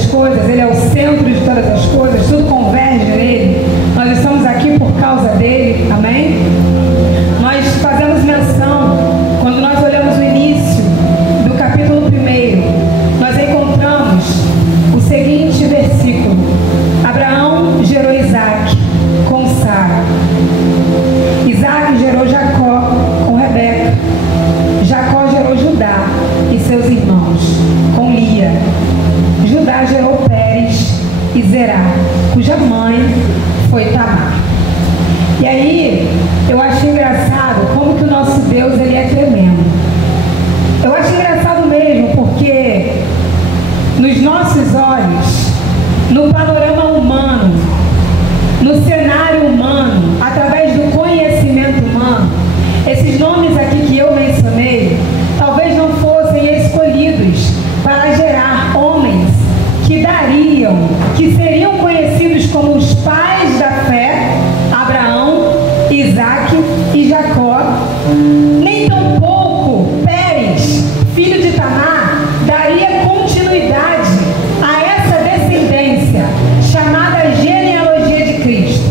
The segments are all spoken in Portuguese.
as coisas, Ele é o centro de todas as coisas, tudo converge nele. Nós estamos aqui por causa dele, amém? Nós fazemos menção, quando nós olhamos o início do capítulo 1, nós encontramos o seguinte versículo: Abraão gerou Isaac com Sara. Isaac gerou Jacó com Rebeca. Jacó gerou Judá e seus irmãos com Lia. Judá gerou Pérez e Zerá, cuja mãe foi Tamar. E aí, eu acho engraçado como que o nosso Deus, ele é tremendo. Eu acho engraçado mesmo, porque nos nossos olhos, no panorama humano, no cenário humano, através do conhecimento humano, esses nomes aqui que eu mencionei, talvez não fossem escolhidos para gerar homens que seriam conhecidos como os pais da fé, Abraão, Isaac e Jacó. Nem tampouco Pérez, filho de Tamar, daria continuidade a essa descendência chamada genealogia de Cristo.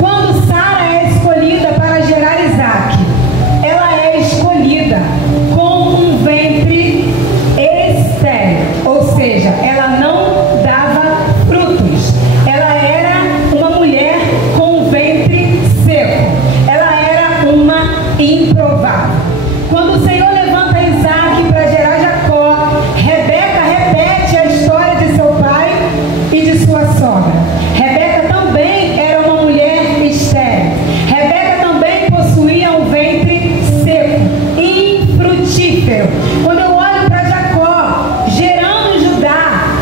Quando Sara é escolhida para gerar Isaac, ela é escolhida com um ventre estéril, ou seja, ela não dava frutos. Ela era uma mulher com um ventre seco. Ela era uma improvável. Quando o Senhor levanta Isaac para gerar Jacó, Rebeca repete a história de seu pai e de sua sogra. Rebeca também era uma mulher estéril. Rebeca também possuía um ventre seco, infrutífero. Quando eu olho para Jacó gerando Judá,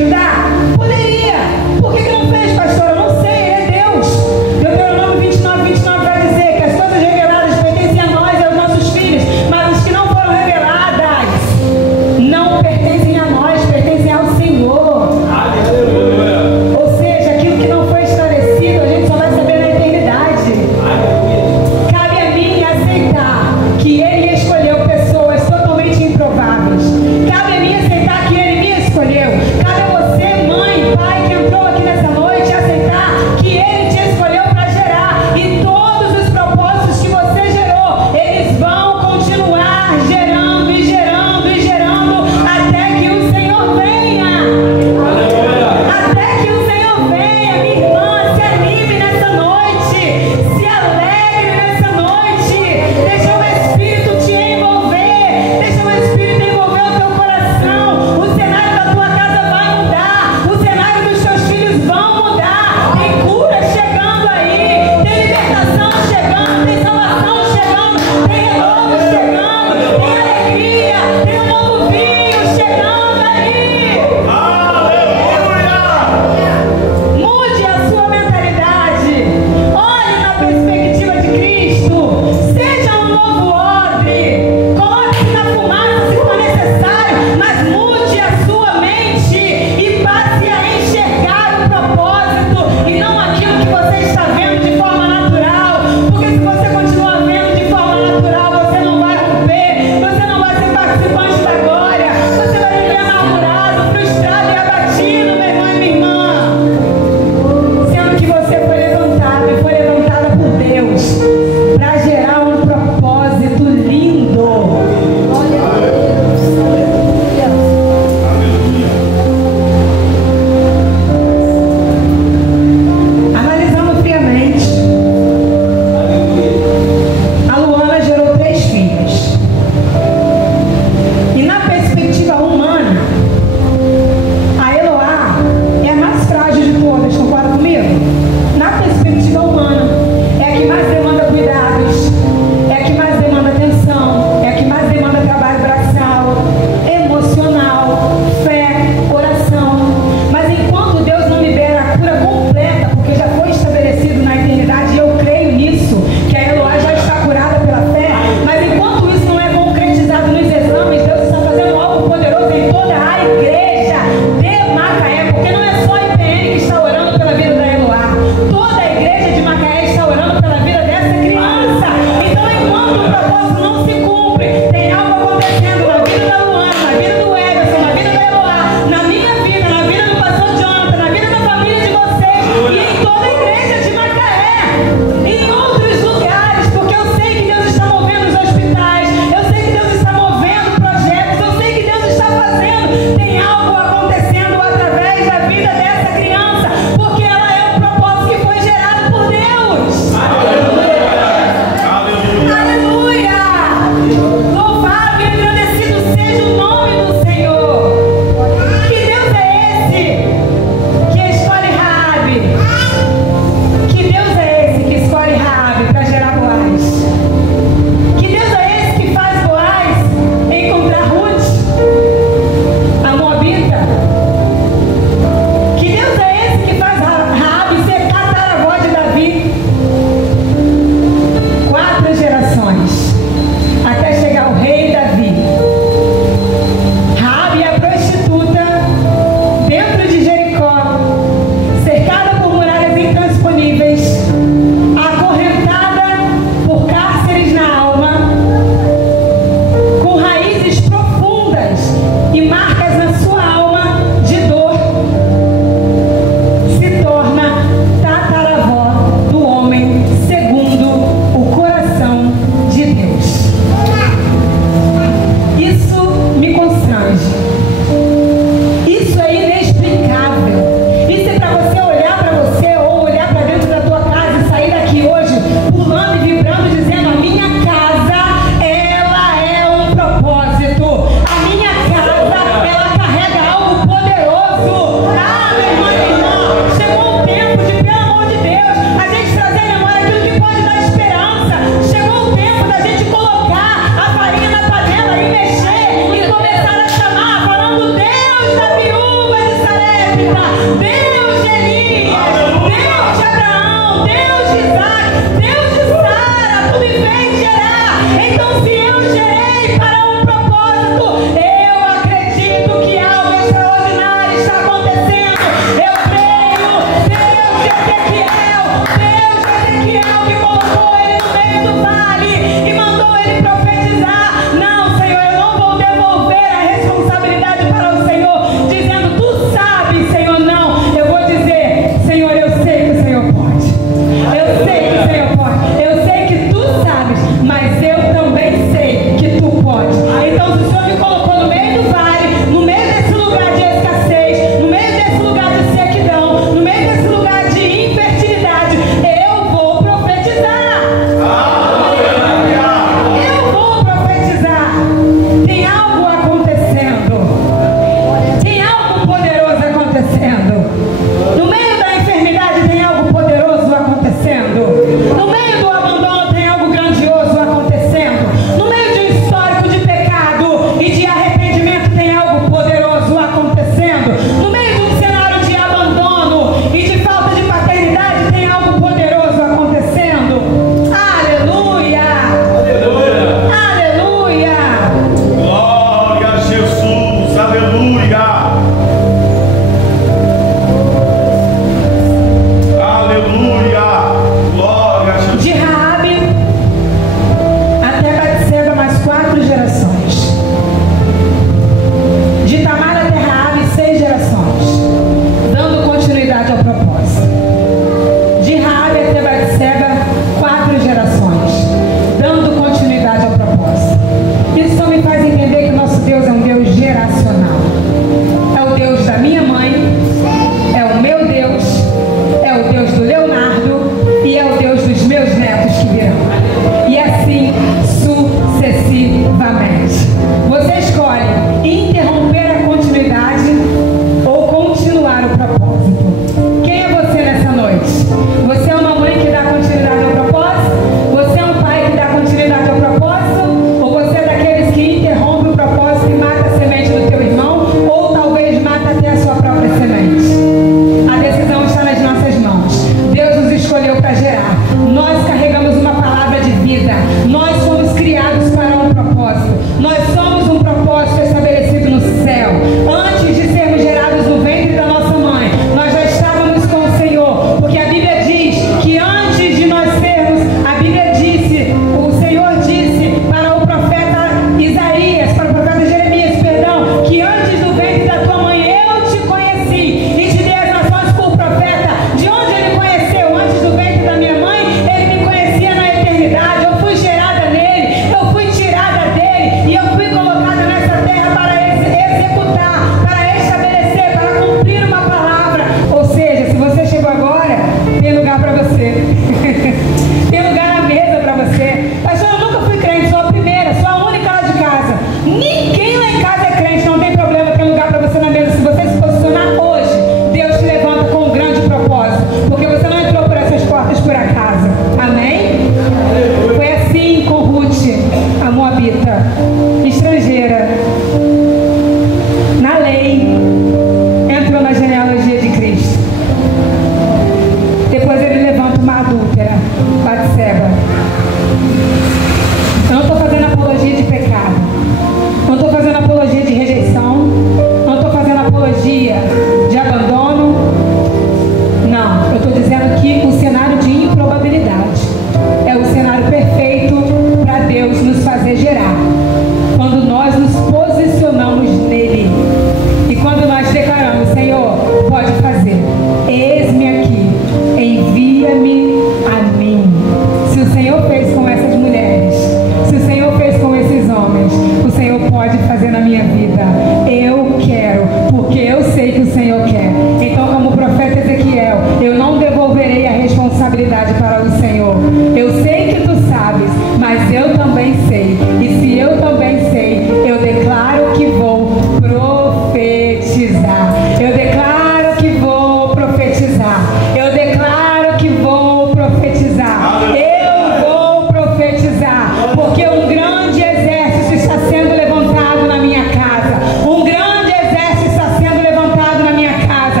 minha vida. Eu quero, porque eu sei que o Senhor quer. Então, como o profeta Ezequiel, eu não devolverei a responsabilidade para o Senhor. Eu sei que tu sabes, mas eu também sei. E se eu também sei, eu declaro que vou profetizar. Eu declaro que vou profetizar. Eu declaro que vou profetizar. Eu vou profetizar, porque um grande exército está sendo levantado na minha casa. Um grande exército está sendo levantado na minha casa.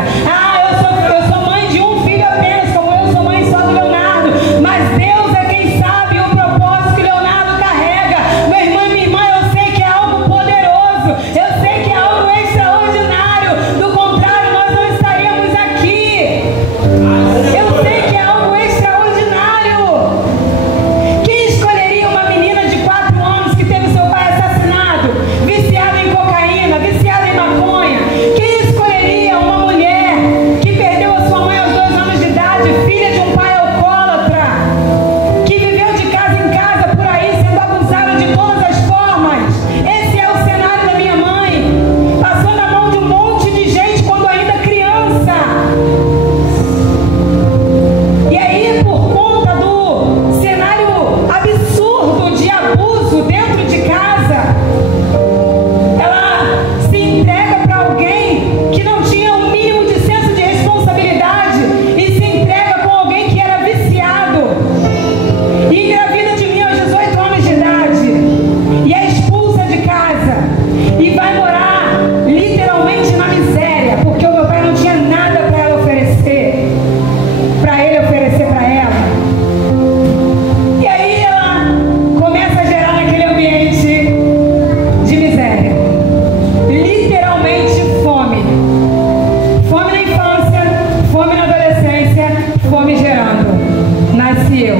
Eu sou mãe de um filho apenas, como eu sou mãe só do Leonardo. Mas Deus é quem sabe o propósito que Leonardo carrega. Meu irmão e minha irmã, eu sei que é algo poderoso. Eu sei que é algo extraordinário. Do contrário, nós não estaríamos aqui. Eu sei que é algo extraordinário. Quem escolheria uma menina de 4 anos que teve seu pai assassinado, viciada em cocaína, viciada em maconha? Quem escolheria uma mulher que perdeu a sua mãe aos 2 anos de idade, filha de um pai alcoólatra, que viveu de casa em casa por aí, sendo abusada de todas as formas? Esse é o cenário da minha mãe, passou na mão de um monte de gente quando ainda criança. E aí, por conta do cenário absurdo de abuso dentro de casa, ela se entrega para alguém que não tinha o mínimo de senso de responsabilidade e se entrega com alguém que era viciado. E engravida de mim aos 18 anos de idade. E é expulsa de casa. E vai morar literalmente na miséria, porque o meu pai não tinha nada para ela oferecer, para ele oferecer para ela. E aí ela começa a gerar naquele ambiente de miséria. Literalmente fome. Fome na infância, fome na adolescência, fome gerando. Nasci eu.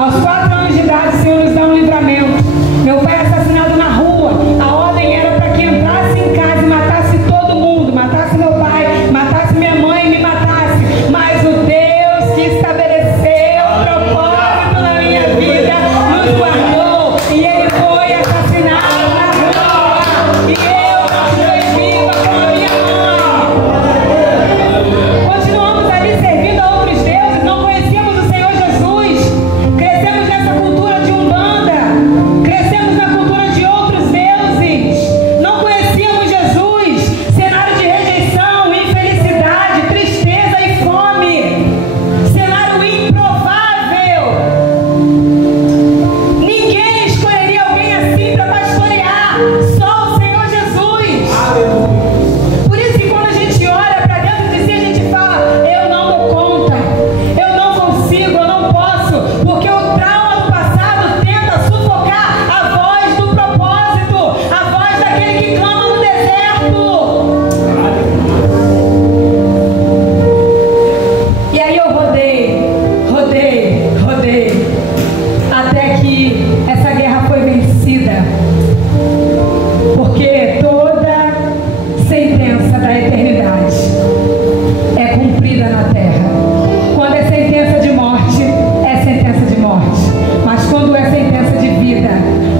Aos 4 anos de idade, o Senhor nos dá um livramento. Meu pai é assassinado na rua. A ordem era para que entrasse em casa e matasse todo mundo. Matasse meu pai, matasse minha mãe e me matasse. Mas o Deus que estabeleceu o propósito na minha vida nos guardou. E ele foi assassinado na rua. E eu continuei viva com a minha mãe. Continuamos ali servindo a outros deuses. Não conhecíamos o Senhor Jesus. Crescemos nessa cultura de Umbanda. Crescemos na cultura de outros deuses. Não conhecíamos Jesus. Cenário de rejeição, infelicidade, tristeza e fome. Cenário improvável. Ninguém escolheria alguém assim para pastorear. Só o Senhor Jesus. Por isso que quando a gente olha para dentro de si, a gente fala: eu não dou conta, eu não consigo, eu não posso, porque o trauma do passado tenta sufocar a voz do propósito, a voz daquele que clama no deserto. E aí eu rodei, até que essa guerra foi vencida, porque toda sentença da eternidade é cumprida na terra. Quando é sentença de morte, é sentença de morte. Mas quando é sentença de vida,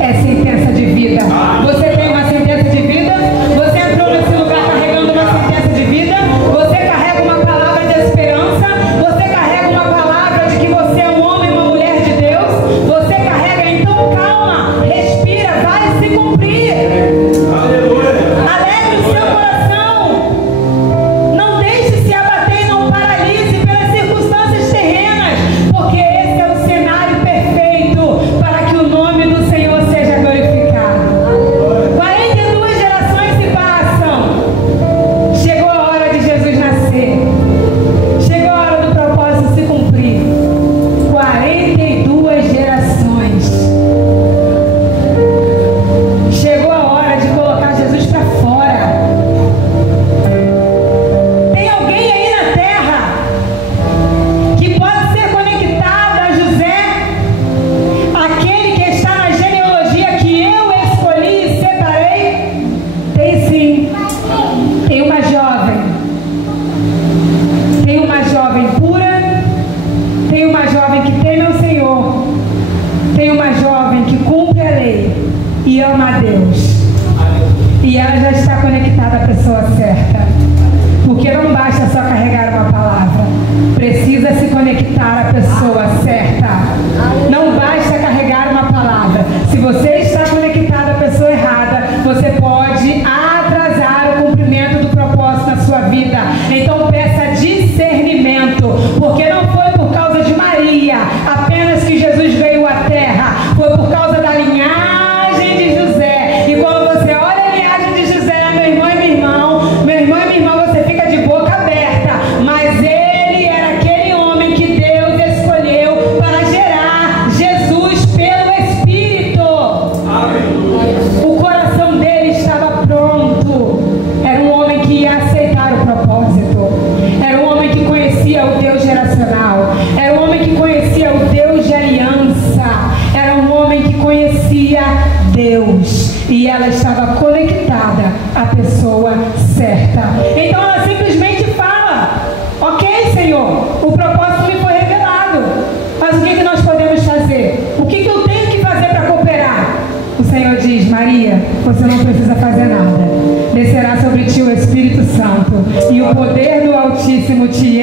é sentença de vida. Você tem uma sentença de vida? Você entrou nesse lugar carregando uma sentença de vida? Você carrega uma palavra de esperança? Você carrega uma palavra de que você é um homem e uma mulher de Deus? Você carrega, então calma, respira, vai se cumprir. Alegre o seu coração. Não deixe se abater e não paralise pelas circunstâncias terrenas, porque esse é o cenário perfeito para que o nome do Senhor seja glorificado. 42 gerações se passam. Chegou a hora de Jesus nascer. Chegou a hora do propósito se cumprir. 42 gerações. Chegou a hora de colocar Jesus para fora. Tem alguém aí na terra que pode ser conectado a José, aquele que está na genealogia que eu escolhi e separei? Tem sim. Tem uma jovem. Tem uma jovem pura. Tem uma jovem que teme ao Senhor. Tem uma jovem que cumpre a lei e ama a Deus. E ela já está conectada à pessoa certa. Porque não basta só carregar uma palavra. Precisa se conectar à pessoa certa. Não basta carregar uma palavra. Se você está conectado à pessoa errada, você pode atrasar o cumprimento do propósito na sua vida. Então peça discernimento. Porque não foi por causa de Maria apenas que Jesus veio à terra. Foi por causa da linhagem de José. E quando você olha a linhagem de José, meu irmão e minha irmã, você fica de boca aberta. Mas ele era aquele homem que Deus escolheu para gerar Jesus pelo Espírito. Amém. O coração dele estava pronto. Era um homem que ia aceitar o propósito. Era um homem que conhecia o Deus geracional. Era um homem que conhecia o Deus de aliança. Era um homem que conhecia Deus. E ela estava conectada à pessoa certa. Então ela simplesmente fala: ok, Senhor, o propósito me foi revelado. Mas o que nós podemos fazer? O que eu tenho que fazer para cooperar? O Senhor diz: Maria, você não precisa fazer nada. Descerá sobre ti o Espírito Santo, e o poder do Altíssimo te